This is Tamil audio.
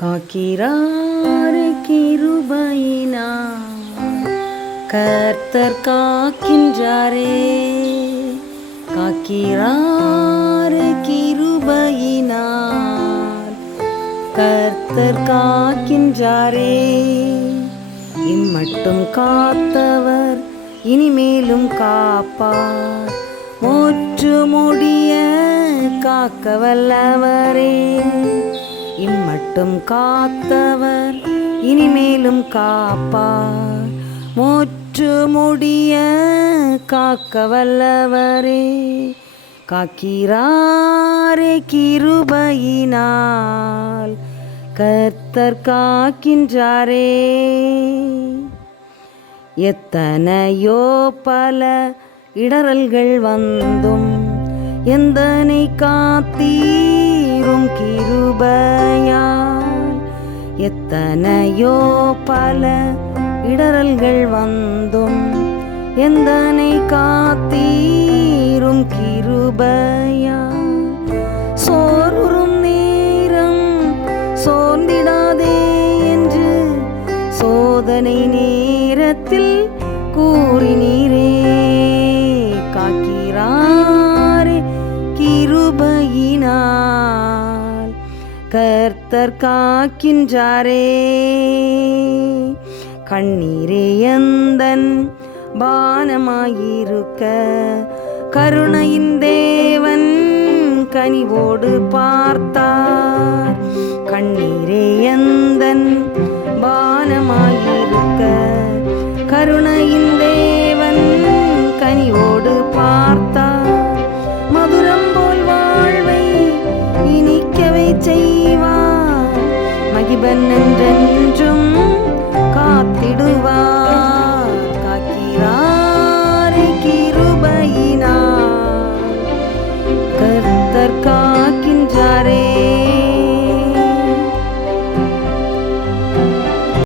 காக்கிறாரே கிருபையினார் கர்த்தர் காக்கின்றாரே. காக்கிறாரே கிருபையினார் கர்த்தர் காக்கின்றாரே. இம்மட்டும் காத்தவர் இனிமேலும் காப்பார், முற்று முடிய காக்க வல்லவரே. இம்மட்டும் காத்தவர் இனிமேலும் காப்பார், முற்று முடிய காக்க வல்லவரே. காக்கிறாரே கிருபையினால் கர்த்தர் காக்கின்றாரே. எத்தனையோ பல இடறல்கள் வந்தும் எந்தனை காத்தீரும் கிருபையால். எத்தனையோ பல இடறல்கள் வந்தும் எந்தனை காத்தீரும் கிருபையால். சோர்வுறும் நேரம் சோர்ந்திடாதே என்று சோதனை நேரத்தில் கூறினீரே. காக்கிறாரே கிருபையினால் கர்த்தர் காக்கின்றாரே. கண்ணீரே எந்தன் பானமாயிருக்க கருணையின் தேவன் கனிவோடு பார்த்தார். கண்ணீரே எந்தன் பானமாயிருக்க கருணையின் தேவன் கனிவோடு பார்த்தார். மதுரம் போல் வாழ்வை இனிக்கவை செய்வார், மகிபன்